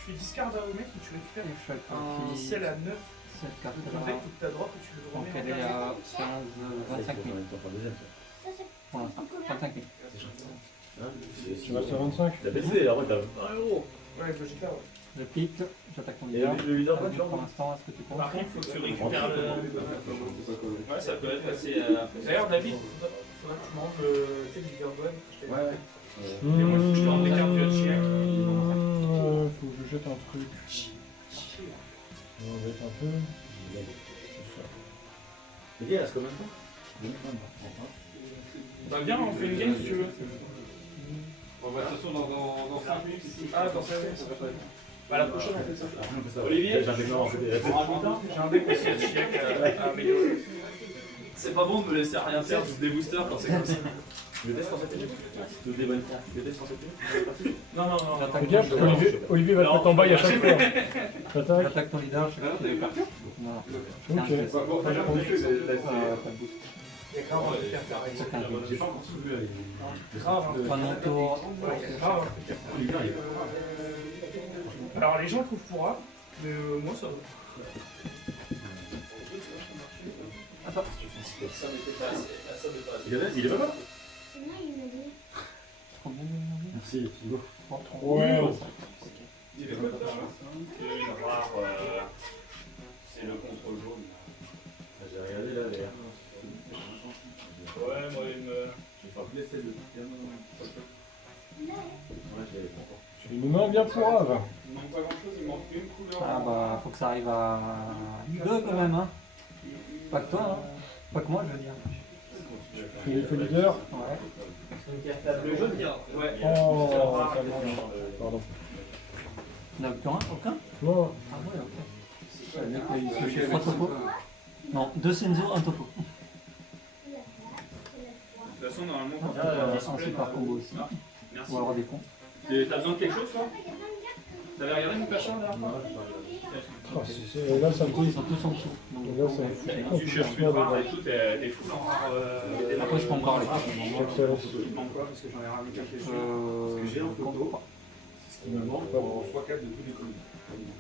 fais discard à au mec et tu récupères Je fais un sel à 9. cette carte En fait, toute ta drop, tu le donc remets elle est à 15, 25 000 Ça, c'est pour l'instant. 25 000. Tu restes à 25. T'as baissé, après t'as 20 euros. Ouais, logique là, ouais. Je pique, j'attaque ton Et leader. le leader, Pour quoi, tu vois l'instant, est-ce que tu comptes? Par contre, il faut que tu récupères le. Ouais, ça peut être assez. D'ailleurs, David, faudra que tu m'enlèves le leader web. Ouais. Et moi, je te rends des cartes de chien. Faut que je jette un truc. On va mettre un peu. Le gars, il reste combien de temps? Bah, viens, on fait une game si tu veux. Bon, bah, de toute façon, dans 5 minutes. Ah, dans 5 minutes, ça va pas être. Bah, la prochaine, on fait ça. Olivier, J'ai un décor en fait. j'ai un deck aussi à Chiac à améliorer. C'est pas bon de me laisser rien faire, des boosters quand c'est comme ça. Tu le testes en 7 minutes? Tu le débonnes. Tu le testes en 7 minutes? Non, non, non. Fais gaffe, parce qu'Olivier va te mettre en bail à chaque fois. T'attaques. J'attaque ton leader, je sais pas si tu veux partir. Voilà. Ok. Bon, déjà, on fait, c'est Pas de boost. Il y a grave un truc à faire. C'est 15 000. J'ai pas encore soulevé avec Grave un Pas mon tour. grave un truc à faire. Alors, les gens trouvent pourra, mais moi, ça va. Attends. Ça m'était pas assez. Ça m'était pas assez. Il est pas mal. Non, il m'a dit. Combien? Merci, Thibaut. 33. Ouais. Il est quoi ça? Une rare. C'est le contrôle jaune. J'ai regardé là, d'ailleurs. Ouais, moi, il me. J'ai pas blessé le piano. Ouais, j'ai pas encore. J'ai une main bien pourrave. Il manque pas grand chose, il manque une couleur. Ah bah, faut que ça arrive à 2 quand même, hein. Pas que toi, hein. Pas que moi, je veux dire. Fais l'effet leader. Ouais. Le jaune, il y a. Ouais. Oh, pardon. Il n'y en a plus un, aucun? Non. Ah ouais, ok. Le mec, il se fait 3 topos. Non, 2 Senzo, 1 topo. De toute façon, normalement, quand Ah, tu as un un display, super combo aussi. Ah, merci. Ou alors des ponts. T'as besoin de quelque chose, toi? T'avais regardé mon perso la dernière fois? Oh, là, ça me Ils sont tous en dessous. Donc, Là, ça me fout Tu cherches plus de rare et tout, t'es full en rare. après, je peux encore les faire. Il manque quoi? Parce que j'en ai ramené quelques chose. que j'ai en je compte photo. pas. Ce qui me manque en x4 de tous les comics.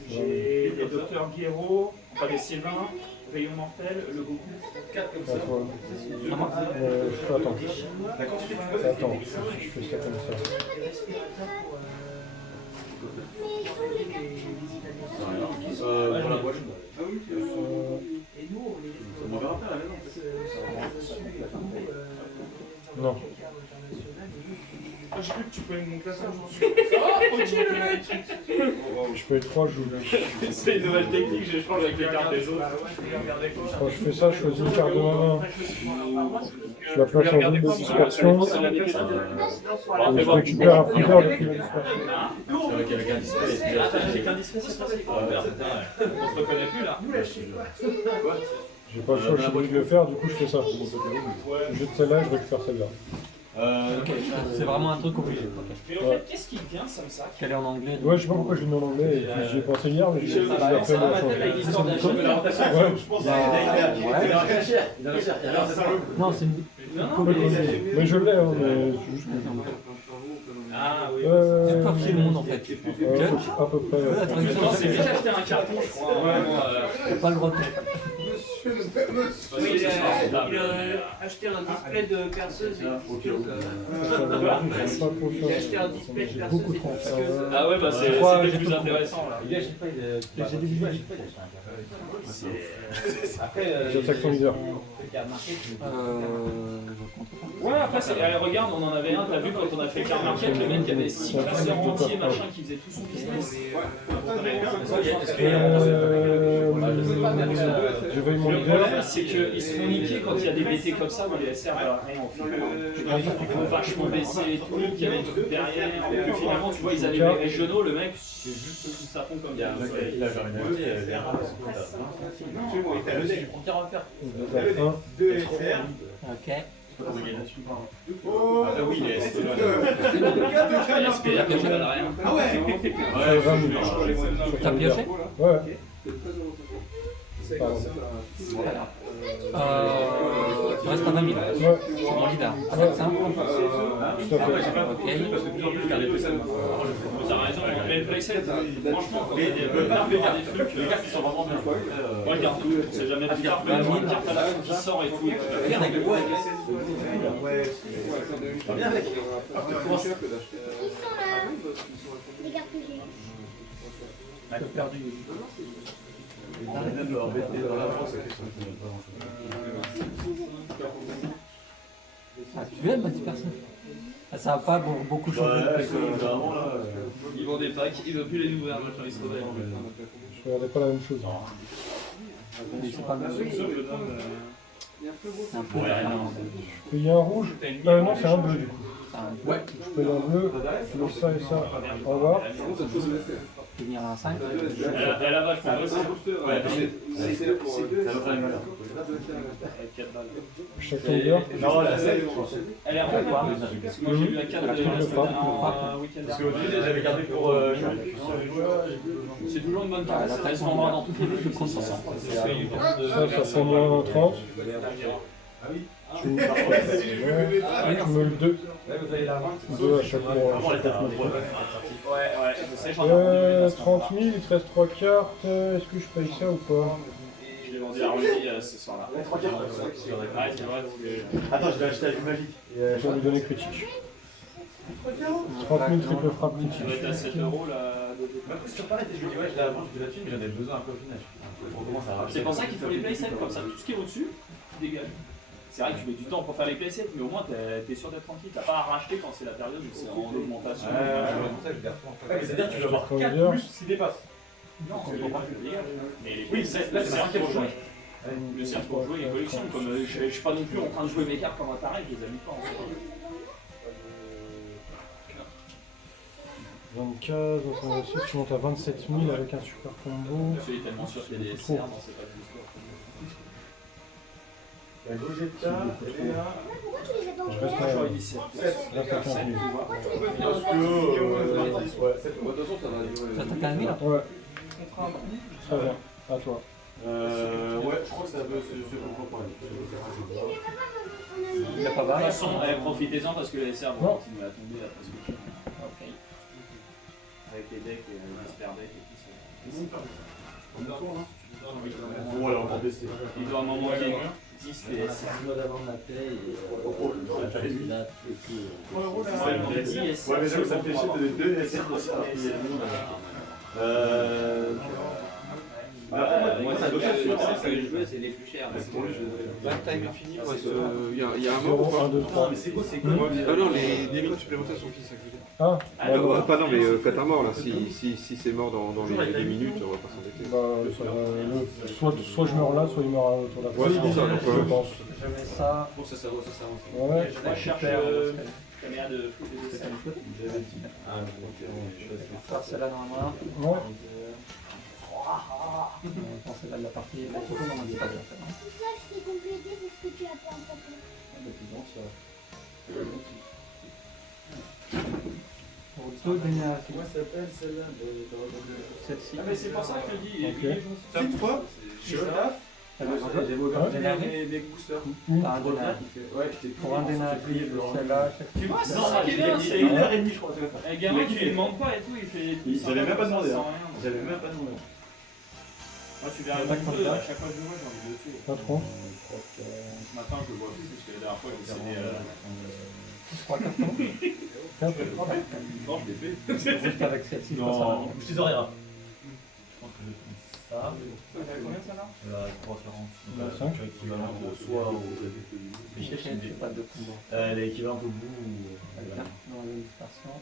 J'ai des Dr Guéraud, enfin des Sylvain, Rayon Mortel, le Goku. 4 comme ça. Attends. D'accord, tu fais Attends, je fais ça comme ça. Mais ils font les cartes. Pour la boîte. Ah oui, On verra après à la maison. Non. Ah, j'ai cru que tu pouvais mon classeur. Je peux être 3, je joue. C'est une nouvelle technique, j'échange avec les cartes des autres. Quand je fais ça, je choisis une carte de ma main. Je la place en zone de dispersion. Et je récupère un flicker depuis la dispersion. Avec un display. Ah, t'as avec un display, c'est facile. Oh merde, on se reconnaît plus là. J'ai pas le choix, je suis obligé de le faire, du coup je fais ça. Je jette celle-là, je récupère celle-là. Ok, c'est vraiment un truc obligé. Ok. Mais en fait, qu'est-ce qui vient, ça me sac? Qu'elle est en anglais. Ouais, je sais pas pourquoi je l'ai mis en anglais, et puis j'y ai pensé hier, mais je l'ai Ça fait va le avec changer. l'histoire de la chaîne de la rotation. Ouais. Non, c'est une. Mais je l'ai, hein, mais c'est juste que... Ah oui. C'est pas pied le monde en fait. À peu près. Non, c'est bien d'acheter un carton, je crois. Ouais, T'as pas le droit de faire. oui, il a acheté un display de perceuse et il a acheté un display de J'ai perceuse beaucoup et trop tout. ça. Ah ouais, bah c'est le plus intéressant là. J'ai des bijoux. J'attaque ton leader. Ouais, après, regarde, on en avait un, t'as vu quand on a fait Car Market, le mec qui avait 6 classeurs entiers, machin, qui faisait tout son business. Je vais mon Le leader. problème, c'est qu'ils se font niquer quand il y a des BT comme ça dans les SR. Ils vont vachement baisser et tout, il y avait des trucs derrière. Et puis finalement, tu vois, ils avaient les régionaux, le mec, ça fond comme ça. Il a jamais acheté. Un. 2 SR. Ok. Oh, Ah oui, il est rien. Ah ouais. Ouais, 20 000. T'as pioché? Ouais. Pardon. Ouais, reste à 20 000. Ouais. C'est mon leader. Ouais. C'est simple. Tout à fait. Ok. Parce que de plus en plus, je garde les PC. Vous avez raison, mais le playset, franchement, quand Mais il y a le pas des les trucs, les cartes qui sont vraiment bien. moi je garde tout, c'est jamais plus tard, mais je dire t'as la carte qui sort et tout. Regarde avec le bois. Ouais. Pas bien avec. Ils sont là. Les cartes que j'ai. T'as perdu. Même leur BT dans la France, Ah, tu aimes, m'a dit personne. Ah, ça n'a pas beaucoup changé depuis que... vraiment là. Ils vendent des packs, ils veulent plus les nouveaux armes quand ils se réveillent. Je regardais pas la même chose. Mais c'est pas le même. C'est un peu rien. Il y a un rouge. Non, c'est un bleu du coup. Ouais. Je peux aller en bleu. Je mets ça et ça. Au revoir. Finir à 5. Elle a vachement bossé. Ouais, c'est ça va faire les malheurs. Chaque longueur. Non, la 7, Elle est en quoi? Parce que moi j'ai eu la 4 de un week-end parce dernier. qu'au début, j'avais gardé pour. C'est toujours une bonne carte, ça reste en dans toutes les villes, je compte 500. Ça prend moins 30. Je me le 2. 2 à chaque fois. Ouais, je sais, j'en ai 30 000, il te reste 3 cartes. Est-ce que je paye ça ou pas? Je l'ai vendu à Rolly ce soir-là. Ouais, c'est vrai. Attends, je vais acheter la vue magique. Je vais lui donner critique. 30 000 triple frappe Tu vas critique. être à 7 euros là. Sur Paris, je me dis, ouais, je l'ai avant, je fais la thune, mais j'en avais besoin un peu au final. On commence à racheter. C'est pour ça qu'il faut les playsets comme ça, tout ce qui est au-dessus, tu dégages. C'est vrai que tu mets du temps pour faire les playsets, mais au moins t'es sûr d'être tranquille. T'as pas à racheter quand c'est la période où c'est en augmentation. Ouais, mais c'est-à-dire que tu vas avoir 4 Combien? plus qui dépassent. Non, c'est pas que tu dégages. Mais les Oui, playsets, là, le c'est cercle marqué pour pour jouer. Le cercle pour jouer, il collectionne. Comme je suis pas non plus en train de jouer mes cartes comme un taré, je les aime pas en fait. 24, donc on a su que tu montes à 27 000 avec un super combo. Je suis tellement sûr qu'il y a des Trop. CR dans ces pages d'histoire. La Gogeta, Pourquoi tu les as dans le Je reste verre? J'aurais dit 7. Reste à 15 000. Pourquoi tu les as dans parce le que. Ouais, De toute façon, ça va durer. Ça t'a 15 000 là? Ouais. Très bien. À toi. Ouais, je crois que ça peut se comprendre. Il a pas De toute barré. façon, profitez-en parce que les SR vont Non. continuer à tomber après ce week-end. Avec les decks et les super decks et tout ça. Bon, elle a encore baissé. Il doit m'en manquer 10 les SR. Ouais, mais j'avoue, ça me fait chier de donner 2 SR pour ça. Moi, ça doit être que les joueurs, c'est les plus chers. Back time est fini. Il y a un 0, mort. 1, 2, 3. Mais c'est quoi, c'est quoi? Ah non, les minutes supplémentaires sont fixes. Ah, bah non. Pas non, mais faites un mort là. Si c'est mort dans les minutes, on va pas s'embêter. Bah, ça va, soit je meurs là, soit il meurt autour de la Ouais, c'est pour ça, donc, je pense. Je mets ça. Bon, ça avance. Ouais. Moi, je cherche caméra de foot et de scène. Faire celle-là normalement. Ouais. Celle-là de la partie. La photo, non, on dit pas bien. Tout ça, je t'ai complété parce que tu as pas complété. Pour 2 d'énergie. Comment ça s'appelle celle-là? Celle-ci. Ah, mais c'est pour ça que je te dis. Ok. Une fois, Je taf. D'énergie. des boosters. Par un d'énergie. Pour un d'énergie, celle-là. Tu vois, c'est ça qui est bien, c'est 1h30 je crois. Un gamin, tu lui demandes pas et tout, il fait des trucs. J'avais même pas demandé. sans rien. J'avais même pas demandé. Moi, tu verras le jeu, à chaque fois que je vois, j'ai envie de le tuer. Pas trop. Ce matin, je le vois plus parce que la dernière fois, il s'est 3 cartons. 4. Non, je l'ai fait. Juste avec celle-ci, je passe à Non, je dis rien. Je pense que je vais prendre ça. Combien ça là 3,40. Bah, Donc, 5. équivalente soit au. Je fais pas de combo. Elle est équivalente au bout ou. Dans une dispersion.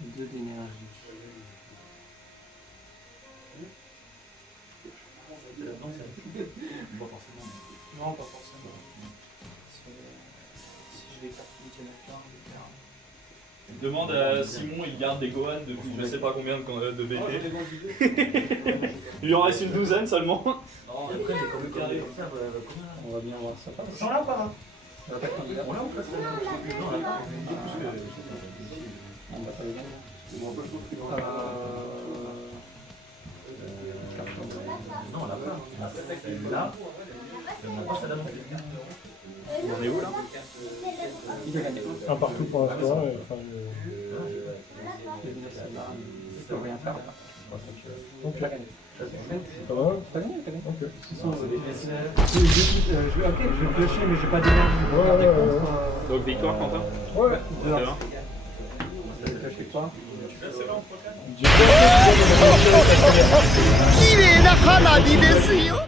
2 d'énergie. Pas forcément. Non, pas forcément. Si je vais Demande à Simon, il garde des Gohan depuis je sais pas combien de BT. Il en reste une douzaine seulement. Après, j'ai comme le carré. On va bien voir ça. Ils sont là ou pas? Ça va pas être candidat. On l'a ou pas celle-là? On va pas les gagner. Non, on l'a pas. Celle-là. On en est où là? Il a gagné. Un partout pour l'instant. Enfin, Il est celle-là. Je peux rien faire. ok. Il a gagné. Ça va? T'as gagné, t'as gagné. Ok. Ok, je vais piocher, mais j'ai pas d'énergie. Ouais. Donc victoire Quentin? Ouais. C'est bien. Je fais quoi? 綺麗な花火ですよ